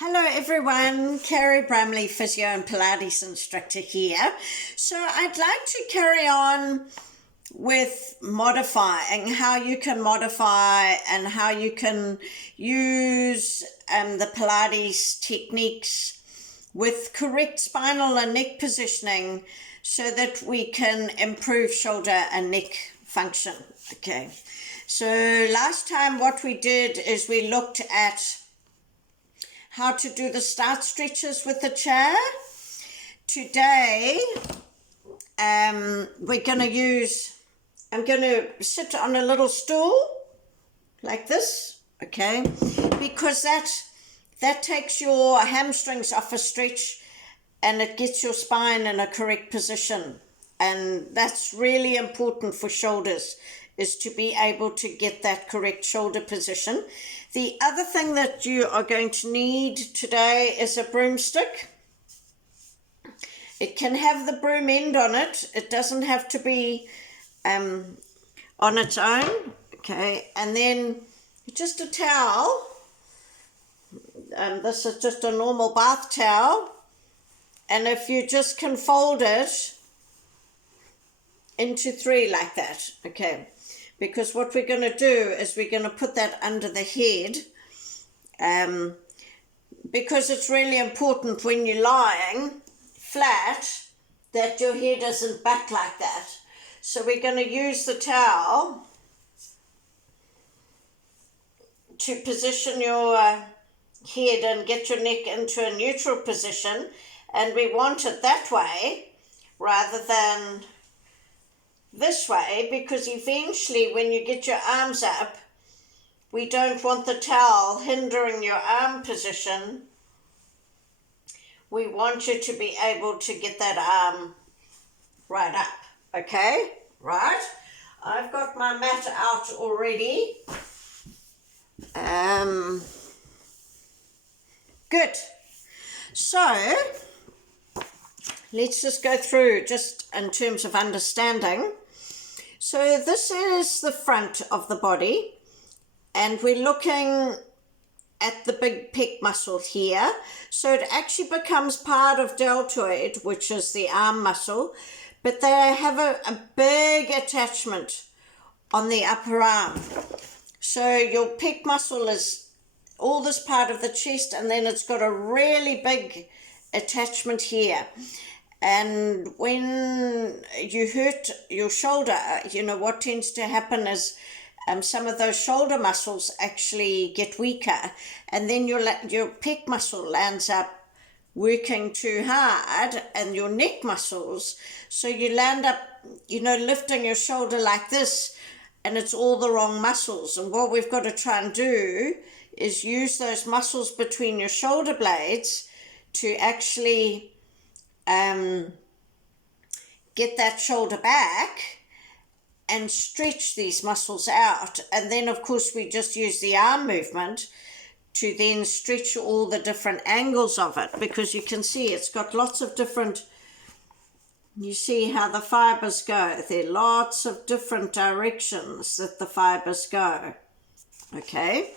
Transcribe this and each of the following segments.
Hello everyone, Carrie Bramley, physio and Pilates instructor here. So I'd like to carry on with modifying, how you can modify and how you can use the Pilates techniques with correct spinal and neck positioning so that we can improve shoulder and neck function. Okay, so last time what we did is we looked at how to do the start stretches with the chair. Today, we're going to I'm going to sit on a little stool like this, okay? Because that takes your hamstrings off a stretch and it gets your spine in a correct position. And that's really important for shoulders, is to be able to get that correct shoulder position. The other thing that you are going to need today is a broomstick. It can have the broom end on it. It doesn't have to be on its own. Okay, and then just a towel. This is just a normal bath towel. And if you just can fold it into three like that, okay? Because what we're going to do is we're going to put that under the head, because it's really important when you're lying flat that your head isn't back like that. So we're going to use the towel to position your head and get your neck into a neutral position, and we want it that way rather than this way, because eventually when you get your arms up, we don't want the towel hindering your arm position. We want you to be able to get that arm right up, okay? Right? I've got my mat out already. Good. So, let's just go through just in terms of understanding. So this is the front of the body, and we're looking at the big pec muscle here. So it actually becomes part of deltoid, which is the arm muscle, but they have a big attachment on the upper arm. So your pec muscle is all this part of the chest, and then it's got a really big attachment here. And when you hurt your shoulder, you know, what tends to happen is some of those shoulder muscles actually get weaker, and then your pec muscle lands up working too hard, and your neck muscles, so you land up, you know, lifting your shoulder like this, and it's all the wrong muscles. And what we've got to try and do is use those muscles between your shoulder blades to actually get that shoulder back and stretch these muscles out. And then of course we just use the arm movement to then stretch all the different angles of it, because you can see it's got lots of different, you see how the fibers go, there are lots of different directions that the fibers go, okay?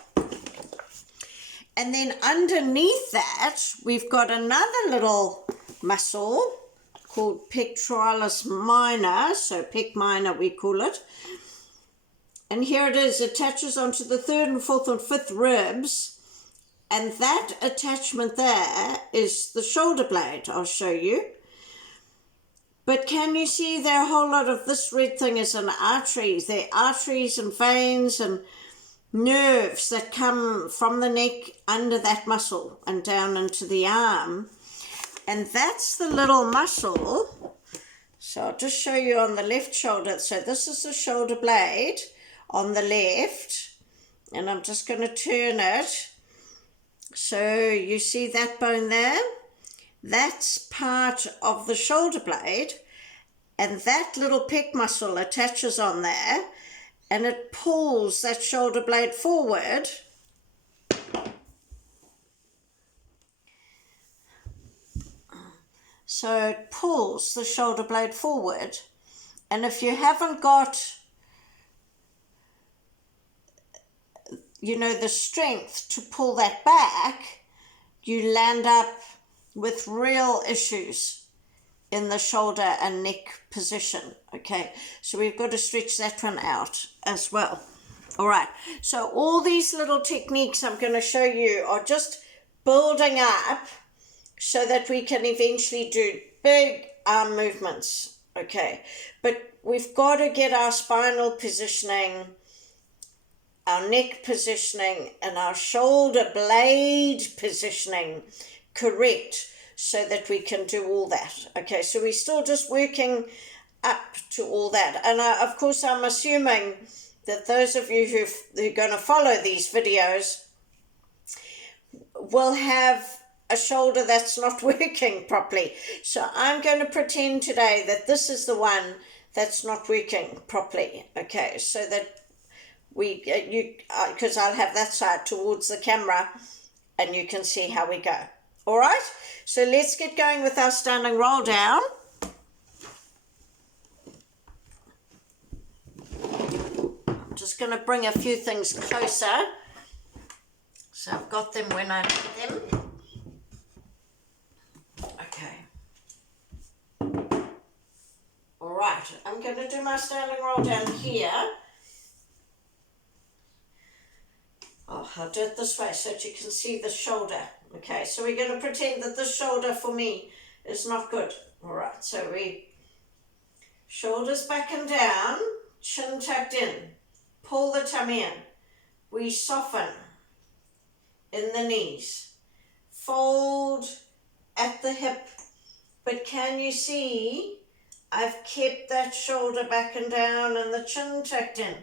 And then underneath that we've got another little muscle called pectoralis minor, so pec minor we call it. And here it is, attaches onto the third and fourth and fifth ribs, and that attachment there is the shoulder blade. I'll show you. But can you see there a whole lot of this red thing is an artery? There are arteries and veins and nerves that come from the neck under that muscle and down into the arm. And that's the little muscle. So I'll just show you on the left shoulder. So this is the shoulder blade on the left, and I'm just going to turn it. So you see that bone there? That's part of the shoulder blade, and that little pec muscle attaches on there, and it pulls that shoulder blade forward. So it pulls the shoulder blade forward, and if you haven't got, you know, the strength to pull that back, you land up with real issues in the shoulder and neck position. Okay, so we've got to stretch that one out as well. All right, so all these little techniques I'm going to show you are just building up so that we can eventually do big arm movements. Okay, but we've got to get our spinal positioning, our neck positioning, and our shoulder blade positioning correct so that we can do all that. Okay, so we're still just working up to all that. And of course, I'm assuming that those of you who are going to follow these videos will have a shoulder that's not working properly. So I'm going to pretend today that this is the one that's not working properly. Okay, so that because I'll have that side towards the camera and you can see how we go. All right, so let's get going with our standing roll down. I'm just going to bring a few things closer so I've got them when I need them. Okay. All right, I'm going to do my standing roll down here. Oh, I'll do it this way so that you can see the shoulder. Okay, so we're going to pretend that this shoulder for me is not good. All right, so we shoulders back and down, chin tucked in, pull the tummy in. We soften in the knees, fold at the hip. But can you see I've kept that shoulder back and down and the chin tucked in?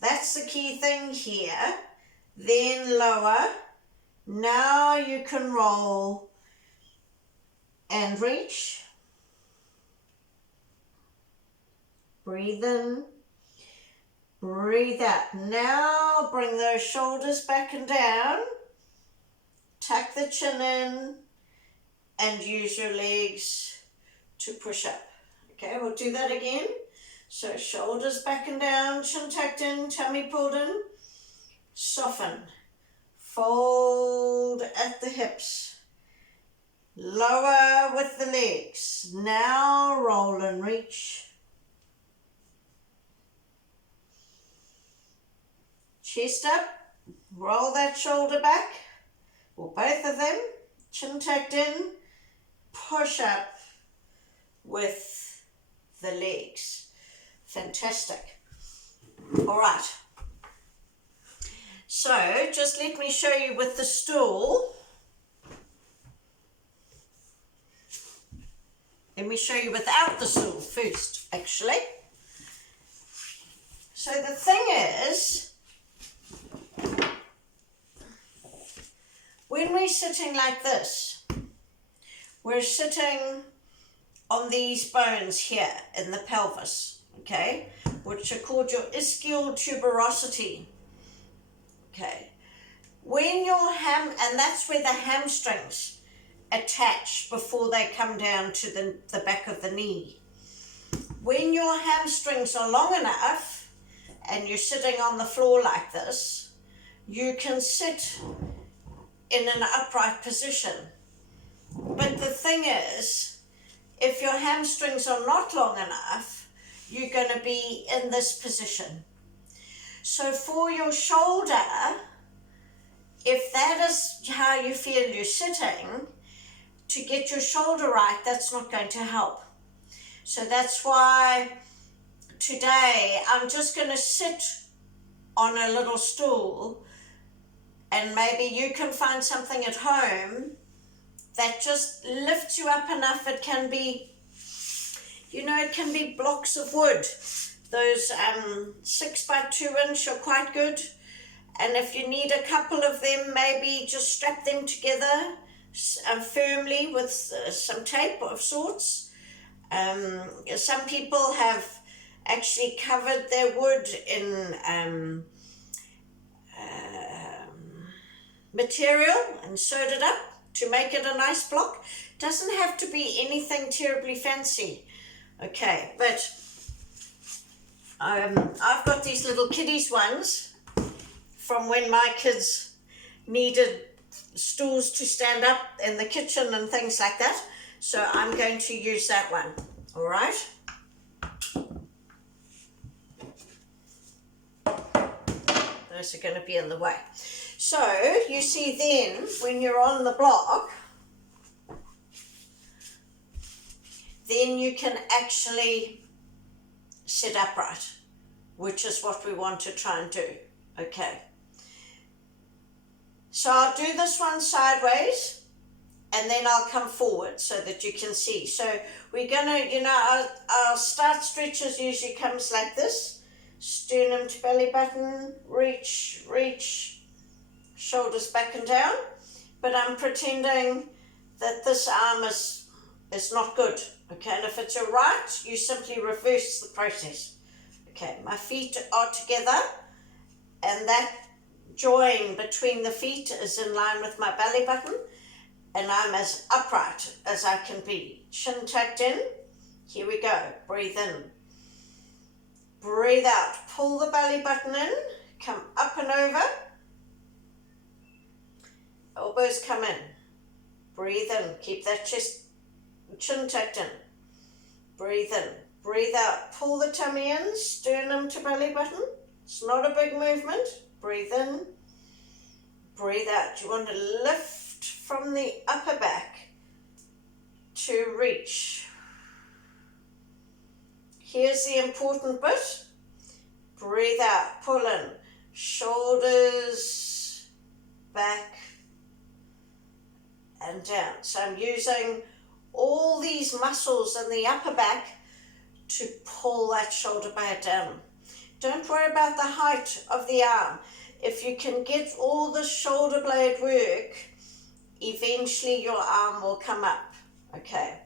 That's the key thing here. Then lower. Now you can roll and reach. Breathe in, breathe out. Now bring those shoulders back and down. Tuck the chin in and use your legs to push up. Okay, we'll do that again. So shoulders back and down, chin tucked in, tummy pulled in. Soften. Fold at the hips. Lower with the legs. Now roll and reach. Chest up. Roll that shoulder back. Or both of them. Chin tucked in. Push up with the legs. Fantastic. All right. So just let me show you with the stool. Let me show you without the stool first, actually. So the thing is, when we're sitting like this, we're sitting on these bones here in the pelvis, okay, which are called your ischial tuberosity. Okay, when your and that's where the hamstrings attach before they come down to the back of the knee. When your hamstrings are long enough and you're sitting on the floor like this, you can sit in an upright position. But the thing is, if your hamstrings are not long enough, you're going to be in this position. So for your shoulder, if that is how you feel you're sitting, to get your shoulder right, that's not going to help. So that's why today I'm just going to sit on a little stool, and maybe you can find something at home that just lifts you up enough. It can be, it can be blocks of wood. Those 6 by 2 inch are quite good. And if you need a couple of them, maybe just strap them together firmly with some tape of sorts. Some people have actually covered their wood in material and sewed it up to make it a nice block. Doesn't have to be anything terribly fancy. Okay, but I've got these little kiddies ones from when my kids needed stools to stand up in the kitchen and things like that. So I'm going to use that one, all right? Those are going to be in the way. So you see then, when you're on the block, then you can actually sit upright, which is what we want to try and do, okay? So I'll do this one sideways, and then I'll come forward so that you can see. So we're gonna, our start stretches usually comes like this. Sternum to belly button, reach, shoulders back and down. But I'm pretending that this arm is not good, okay? And if it's your right, you simply reverse the process. Okay, my feet are together, and that join between the feet is in line with my belly button, and I'm as upright as I can be. Chin tucked in. Here we go. Breathe in. Breathe out. Pull the belly button in. Come up and over. Elbows come in. Breathe in. Keep that chin tucked in. Breathe in. Breathe out. Pull the tummy in. Sternum to belly button. It's not a big movement. Breathe in. Breathe out. You want to lift from the upper back to reach. Here's the important bit. Breathe out. Pull in. Shoulders back and down. So I'm using all these muscles in the upper back to pull that shoulder blade down. Don't worry about the height of the arm. If you can get all the shoulder blade work, eventually your arm will come up, okay?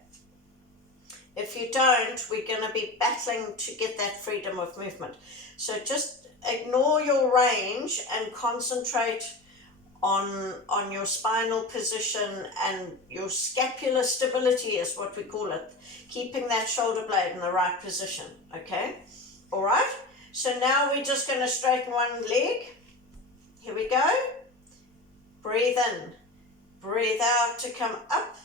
If you don't, we're going to be battling to get that freedom of movement. So just ignore your range and concentrate on your spinal position and your scapular stability is what we call it. Keeping that shoulder blade in the right position, okay? All right? So now we're just going to straighten one leg. Here we go. Breathe in. Breathe out to come up.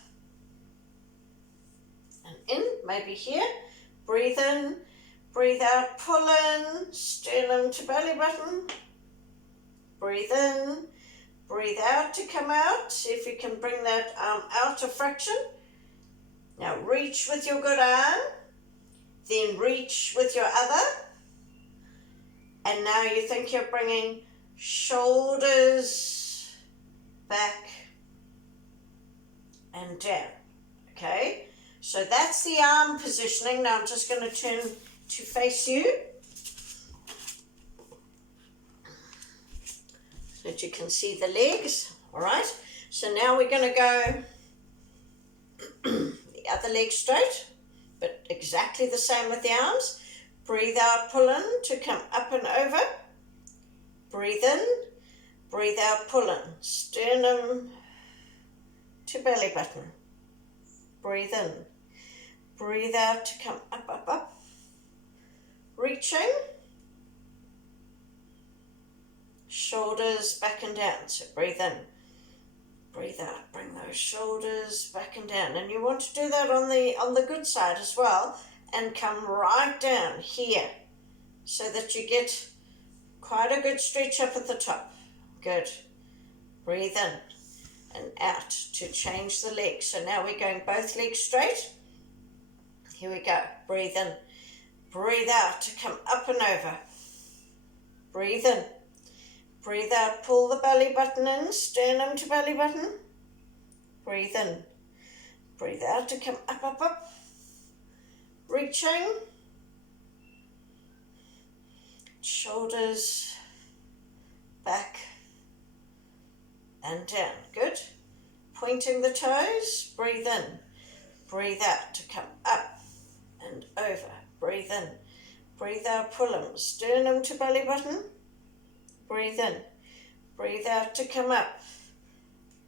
And in, maybe here. Breathe in. Breathe out, pull in. Sternum to belly button. Breathe in. Breathe out to come out. See if you can bring that arm out of friction. Now reach with your good arm. Then reach with your other. And now you think you're bringing shoulders back and down, okay? So that's the arm positioning. Now I'm just going to turn to face you so that you can see the legs, all right? So now we're going to go the other leg straight, but exactly the same with the arms. Breathe out, pull in to come up and over. Breathe in, breathe out, pull in. Sternum to belly button. Breathe in, breathe out to come up. Reaching. Shoulders back and down. So breathe in, breathe out. Bring those shoulders back and down. And you want to do that on the good side as well. And come right down here so that you get quite a good stretch up at the top. Good. Breathe in and out to change the leg. So now we're going both legs straight. Here we go. Breathe in. Breathe out to come up and over. Breathe in. Breathe out. Pull the belly button in. Sternum to belly button. Breathe in. Breathe out to come up. Reaching, shoulders back and down. Good. Pointing the toes. Breathe in. Breathe out to come up and over. Breathe in. Breathe out. Pull them. Sternum to belly button. Breathe in. Breathe out to come up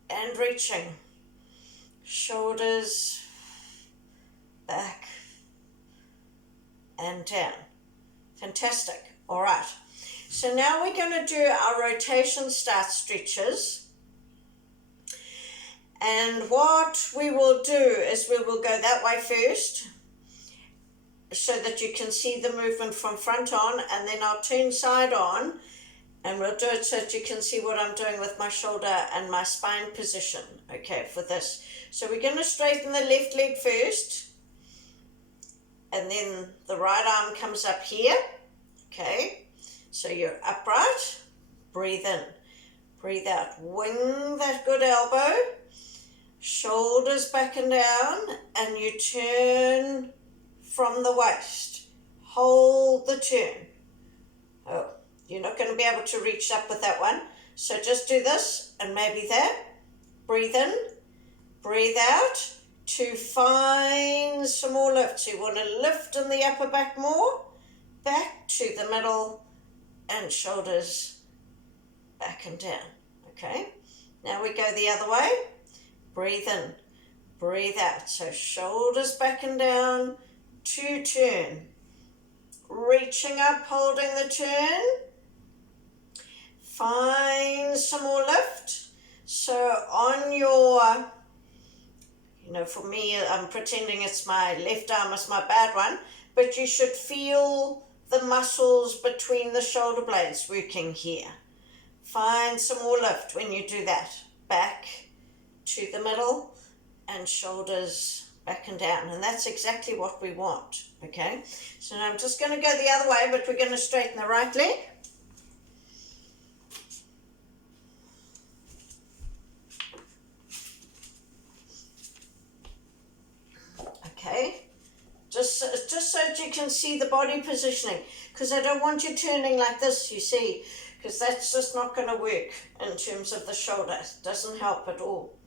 and reaching. Shoulders back and down. Fantastic. All right. So now we're going to do our rotation start stretches. And what we will do is we will go that way first so that you can see the movement from front on, and then I'll turn side on and we'll do it so that you can see what I'm doing with my shoulder and my spine position, okay, for this. So we're going to straighten the left leg first, and then the right arm comes up here, okay, so you're upright, breathe in, breathe out, wing that good elbow, shoulders back and down, and you turn from the waist, hold the turn. Oh, you're not going to be able to reach up with that one, so just do this and maybe that, breathe in, breathe out, to find some more lift. So you want to lift in the upper back more, back to the middle, and shoulders back and down, okay? Now we go the other way, breathe in, breathe out, so shoulders back and down, to turn, reaching up, holding the turn, find some more lift. So on your, for me, I'm pretending it's my left arm is my bad one, but you should feel the muscles between the shoulder blades working here. Find some more lift when you do that. Back to the middle and shoulders back and down. And that's exactly what we want, okay? So now I'm just going to go the other way, but we're going to straighten the right leg. Okay, just so that you can see the body positioning, because I don't want you turning like this, you see, because that's just not going to work in terms of the shoulder. It doesn't help at all.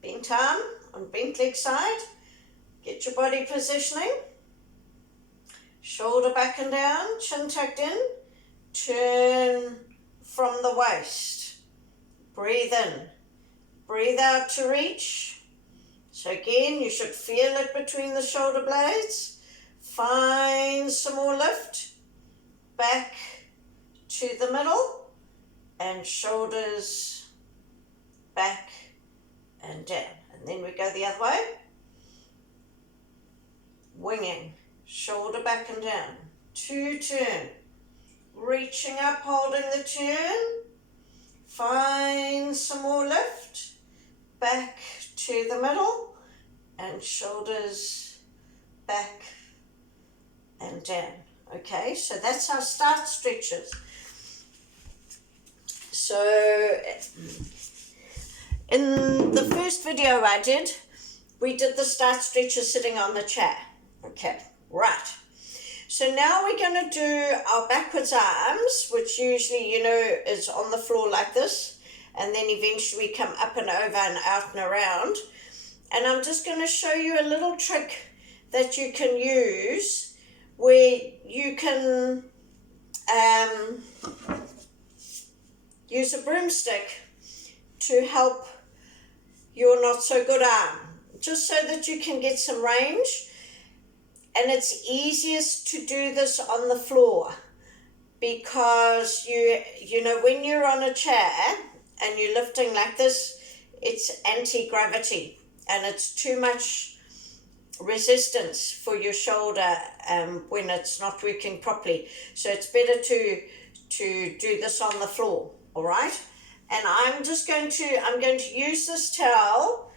Bent arm on bent leg side, get your body positioning, shoulder back and down, chin tucked in, turn from the waist, breathe in, breathe out to reach. So again, you should feel it between the shoulder blades. Find some more lift. Back to the middle and shoulders back and down. And then we go the other way. Winging, shoulder back and down. To turn. Reaching up, holding the turn. Find some more lift. Back to the middle and shoulders back and down. Okay, so that's our start stretches. So in the first video I did, we did the start stretches sitting on the chair. Okay, right. So now we're going to do our backwards arms, which usually, is on the floor like this. And then eventually come up and over and out and around. And I'm just going to show you a little trick that you can use where you can use a broomstick to help your not so good arm, just so that you can get some range. And it's easiest to do this on the floor because when you're on a chair and you're lifting like this, it's anti-gravity and it's too much resistance for your shoulder when it's not working properly. So it's better to do this on the floor, all right? And I'm going to use this towel.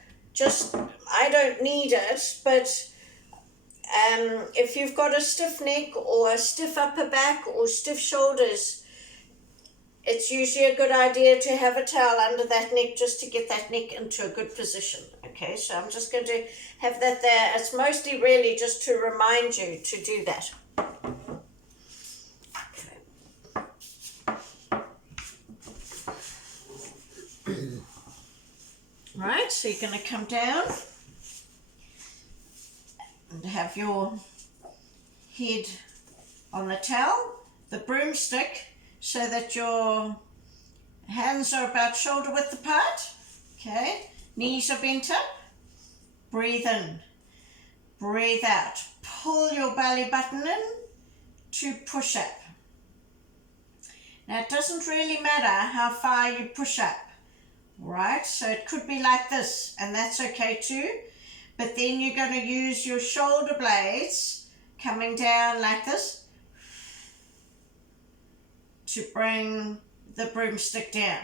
I don't need it, but if you've got a stiff neck or a stiff upper back or stiff shoulders, it's usually a good idea to have a towel under that neck just to get that neck into a good position. Okay, so I'm just going to have that there. It's mostly really just to remind you to do that. Okay. Right, so you're going to come down and have your head on the towel, the broomstick, so that your hands are about shoulder width apart. Okay, knees are bent up. Breathe in, breathe out. Pull your belly button in to push up. Now it doesn't really matter how far you push up. right? So it could be like this, and that's okay too. But then you're going to use your shoulder blades coming down like this to bring the broomstick down.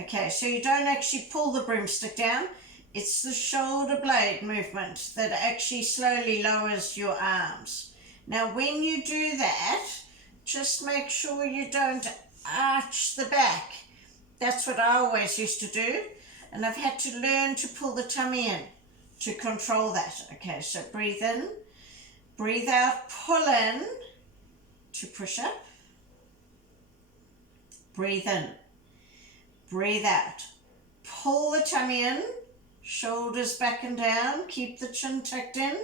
Okay, so you don't actually pull the broomstick down. It's the shoulder blade movement that actually slowly lowers your arms. Now, when you do that, just make sure you don't arch the back. That's what I always used to do, and I've had to learn to pull the tummy in to control that. Okay, so breathe in, breathe out, pull in to push up, breathe in, breathe out, pull the tummy in, shoulders back and down, keep the chin tucked in,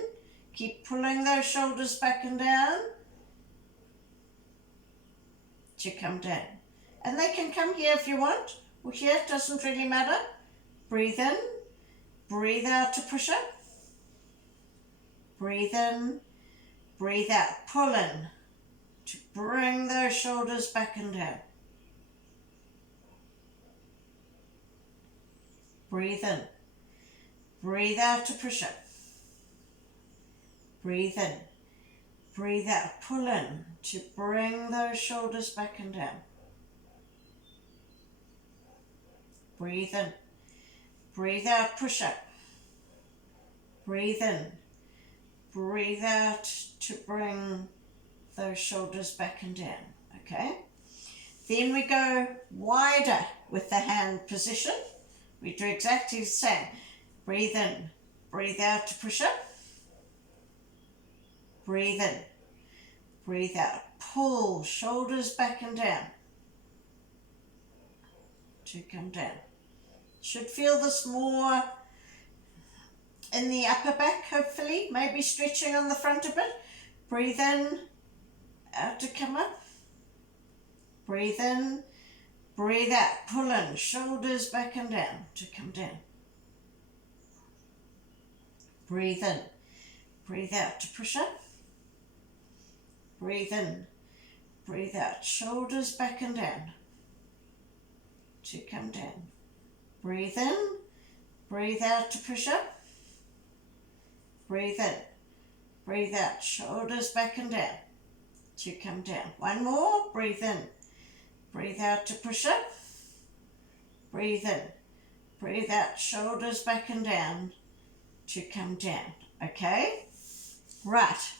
keep pulling those shoulders back and down to come down. And they can come here if you want, or here, it doesn't really matter. Breathe in, breathe out to push up, breathe in, breathe out, pull in to bring those shoulders back and down. Breathe in, breathe out to push up, breathe in, breathe out, pull in to bring those shoulders back and down. Breathe in, breathe out, push up, breathe in, breathe out to bring those shoulders back and down, okay? Then we go wider with the hand position. We do exactly the same. Breathe in, breathe out to push up, breathe in, breathe out, pull shoulders back and down to come down. Should feel this more in the upper back, hopefully, maybe stretching on the front a bit. Breathe in, out to come up, breathe in, breathe out, pull in, shoulders back and down to come down. Breathe in, breathe out to push up, breathe in, breathe out, shoulders back and down to come down. Breathe in, breathe out to push up, breathe in, breathe out, shoulders back and down to come down. One more, breathe in, breathe out to push up, breathe in, breathe out, shoulders back and down to come down, okay? Right.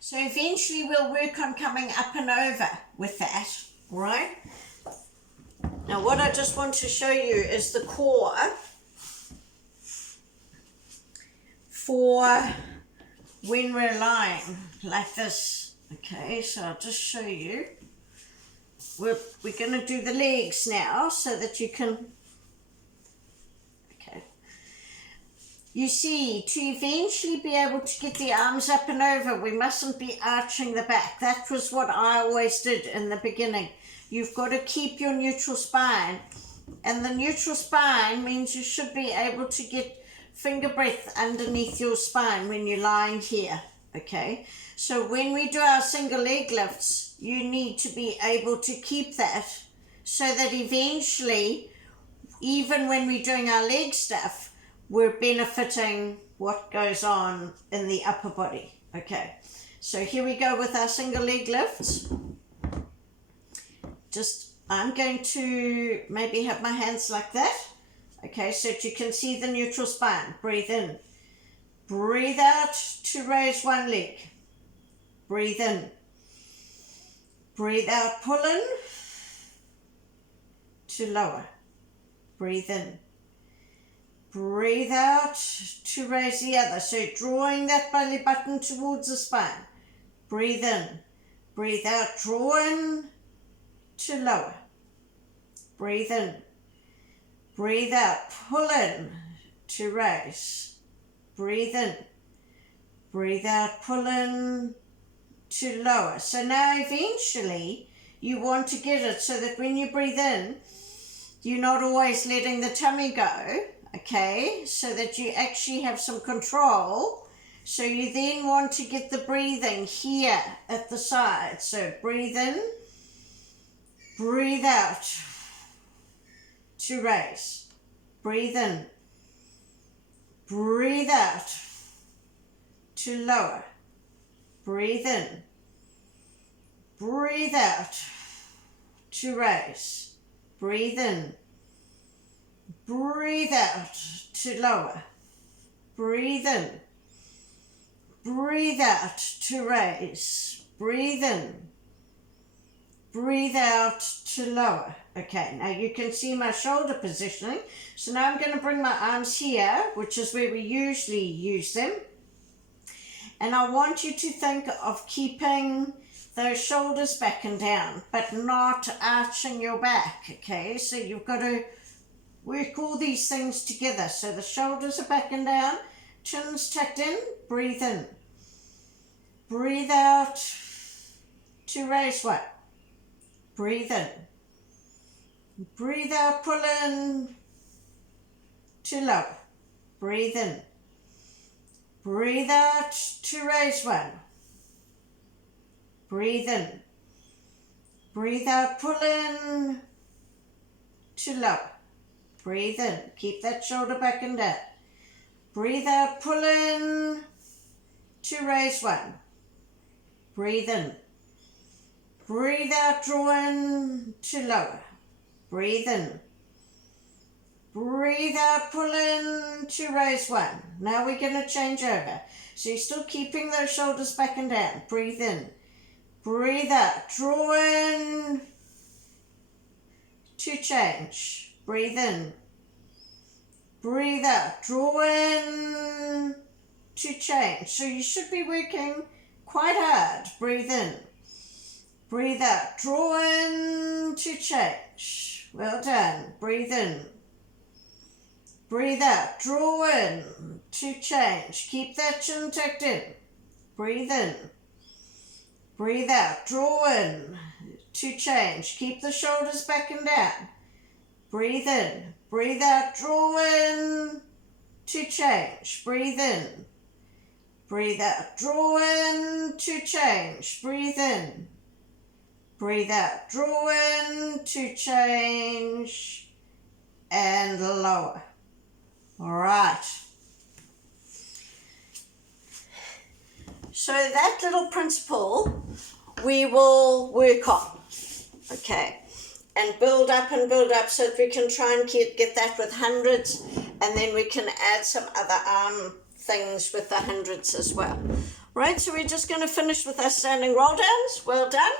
So eventually we'll work on coming up and over with that, right? Now what I just want to show you is the core for when we're lying like this. Okay, so I'll just show you. We're going to do the legs now so that you can, okay. You see, to eventually be able to get the arms up and over, we mustn't be arching the back. That was what I always did in the beginning. You've got to keep your neutral spine, and the neutral spine means you should be able to get finger breadth underneath your spine when you're lying here, okay? So when we do our single leg lifts, you need to be able to keep that so that eventually, even when we're doing our leg stuff, we're benefiting what goes on in the upper body, okay? So here we go with our single leg lifts. I'm going to maybe have my hands like that. Okay, so that you can see the neutral spine. Breathe in. Breathe out to raise one leg. Breathe in. Breathe out, pull in to lower. Breathe in. Breathe out to raise the other. So drawing that belly button towards the spine. Breathe in. Breathe out, draw in to lower. Breathe in. Breathe out, pull in to raise. Breathe in. Breathe out, pull in to lower. So now eventually you want to get it so that when you breathe in, you're not always letting the tummy go, okay? So that you actually have some control. So you then want to get the breathing here at the side. So breathe in, breathe out. to raise. Breathe in. Breathe out to lower. Breathe in. Breathe out to raise. Breathe in. Breathe out to lower. Breathe in. Breathe out to raise. Breathe in. Breathe out to lower. Okay, now you can see my shoulder positioning. So now I'm going to bring my arms here, which is where we usually use them. And I want you to think of keeping those shoulders back and down, but not arching your back, okay? So you've got to work all these things together. So the shoulders are back and down, chin's tucked in, breathe in. Breathe out to raise one. Breathe in. Breathe out, pull in to lower. Breathe in. Breathe out to raise one. Breathe in. Breathe out, pull in to lower. Breathe in. Keep that shoulder back and down. Breathe out, pull in to raise one. Breathe in. Breathe out, draw in to lower. Breathe in. Breathe out, pull in to raise one. Now we're going to change over. So you're still keeping those shoulders back and down. Breathe in. Breathe out, draw in to change. Breathe in. Breathe out, draw in to change. So you should be working quite hard. Breathe in. Breathe out, draw in to change. Well done. Breathe in. Breathe out, draw in to change. Keep that chin tucked in. Breathe in. Breathe out, draw in to change. Keep the shoulders back and down. Breathe in. Breathe out, draw in to change. Breathe in. Breathe out, draw in to change. Breathe in. Breathe out, draw in to change and lower. All right. So that little principle we will work on, okay, and build up so that we can try and get that with hundreds, and then we can add some other arm things with the hundreds as well. Right, so we're just going to finish with our standing roll downs. Well done.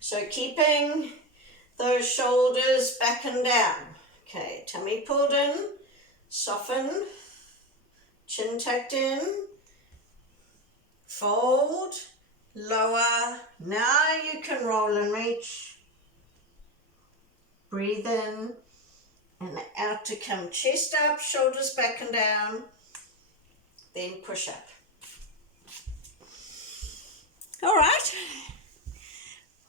So keeping those shoulders back and down. Okay, tummy pulled in, soften, chin tucked in, fold, lower. Now you can roll and reach. Breathe in and out to come. Chest up, shoulders back and down. Then push up. All right.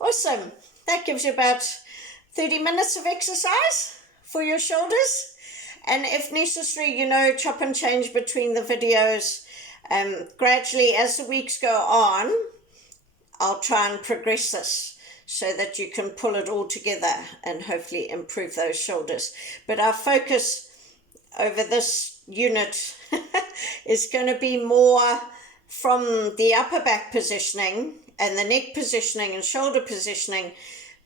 Awesome. That gives you about 30 minutes of exercise for your shoulders. And if necessary, chop and change between the videos. Gradually, as the weeks go on, I'll try and progress this so that you can pull it all together and hopefully improve those shoulders. But our focus over this unit is going to be more from the upper back positioning and the neck positioning and shoulder positioning,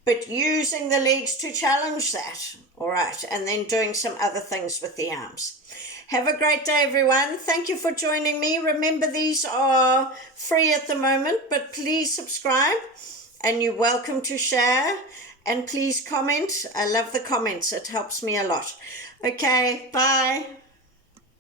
but using the legs to challenge that. All right, and then doing some other things with the arms. Have a great day, everyone. Thank you for joining me. Remember, these are free at the moment, but please subscribe, and you're welcome to share, and please comment. I love the comments. It helps me a lot. Okay, bye.